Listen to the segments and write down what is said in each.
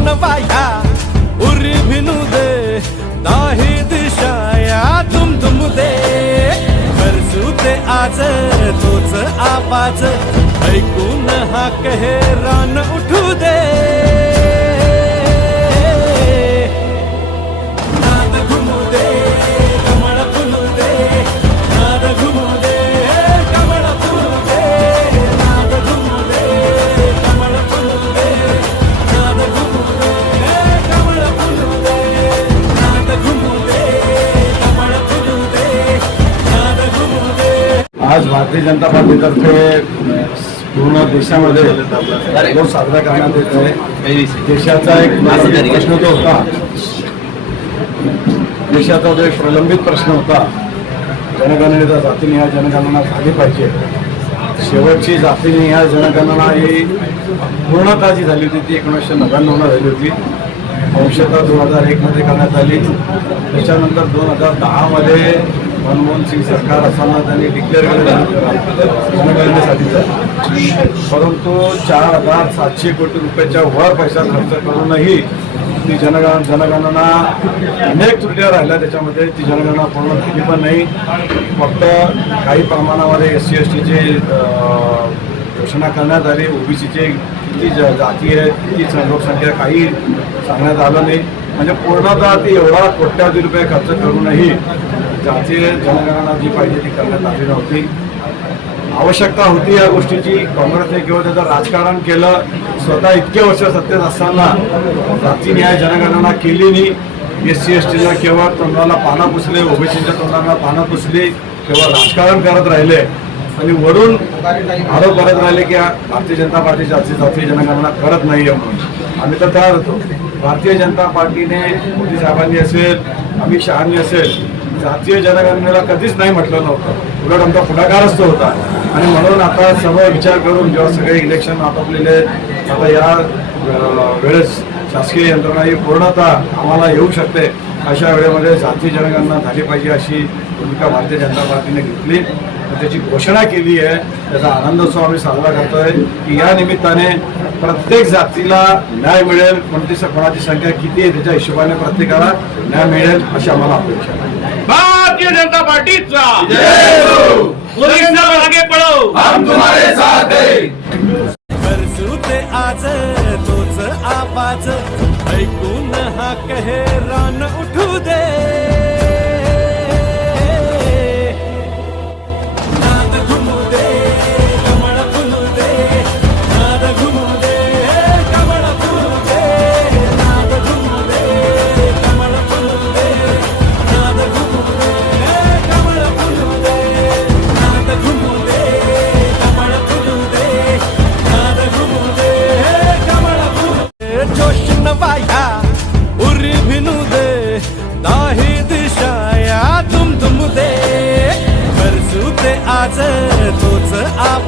जोशन वाया उरी भिनू दे दाही दिशाया तुम तुम दे. करसू ते आज तोच आवाज ऐकून हा कहे रान उठू दे. भारतीय जनता पार्टीतर्फे पूर्ण देशामध्ये जो साजरा करण्यात येत आहे. देशाचा एक प्रश्न जो होता. देशाचा जो एक प्रलंबित प्रश्न होता जनगणनेचा जातीनिहाय जनगणना झाली पाहिजे. शेवटची जातीनिहाय जनगणना ही पूर्णता जी झाली होती ती एकोणीसशे नव्याण्णवला झाली होती. अंशतः दोन हजार एकमध्ये करण्यात आली. त्याच्यानंतर दोन हजार दहामध्ये मनमोहन सिंग सरकार असताना त्यांनी डिक्लेअर केलं परंतु चार हजार सातशे कोटी रुपयाच्या वर पैसा खर्च करूनही ती जनगण जनगणना अनेक त्रुट्या राहिल्या त्याच्यामध्ये. ती जनगणना पूर्ण झाली पण नाही. फक्त काही प्रमाणामध्ये एस सी एस टीचे घोषणा करण्यात आली. ओबीसीचे किती ज- जाती आहेत किती लोकसंख्या काही सांगण्यात आलं नाही. म्हणजे पूर्णतः ती एवढा कोट्यावधी रुपये खर्च करूनही ज्याचे जनगणना जी पाहिजे ती करण्यात आली नव्हती. आवश्यकता होती या गोष्टीची. काँग्रेसने किंवा त्याचं राजकारण केलं स्वतः इतके वर्ष सत्तेत असताना जाती न्याय जनगणना केली नाही. एस सी एस टीला केवळ तोंडाला पानं पुसले ओबीसीच्या तोंडाला पानं पुसली केवळ राजकारण करत राहिले. आणि वरून आरोप करत राहिले की भारतीय जनता पार्टी जाती जातीय जनगणना करत नाहीये म्हणून. आम्ही तर तयार होतो. भारतीय जनता पार्टीने मोदी साहेबांनी असेल अमित शहानी असेल जातीय जनगणनेला कधीच नाही म्हटलं नव्हतं. उलट आमचा पुढाकारच तो होता. आणि म्हणून आता सर्व विचार करून जेव्हा सगळे इलेक्शन आटोपलेले आता या वेळेस शासकीय यंत्रणा ही पूर्णतः आम्हाला येऊ शकते अशा वेळेमध्ये जातीय जनगणना झाली पाहिजे अशी भूमिका भारतीय जनता पार्टीने घेतली. त्याची घोषणा केली आहे. त्याचा आनंदोत्सव आम्ही साजरा करतोय की या निमित्ताने प्रत्येक जातीला न्याय मिळेल. कोणती कोणाची संख्या किती आहे त्याच्या हिशोबाने प्रत्येकाला न्याय मिळेल अशी आम्हाला अपेक्षा आहे. भारतीय जनता पार्टीचा हम तुम्हारे साथ हैं। आज तोच आवाज ऐकून हा कहे रान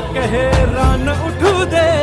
ਕਹੇ ਰਨ ਉਠੂ ਦੇ।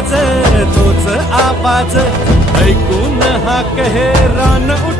आज तोच आवाज. ऐकून हा कहे रान उठ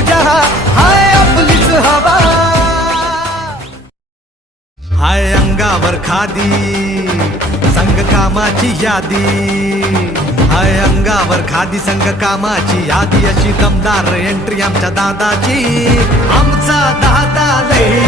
जहा। हाय, अपलिस हवा। हाय, अंगावर खादी, संग कामाची यादी। हाय, अंगावर खादी, संग कामाची यादी। अशी दमदार एंट्री आमच्या दादाची. आमचा दादा लई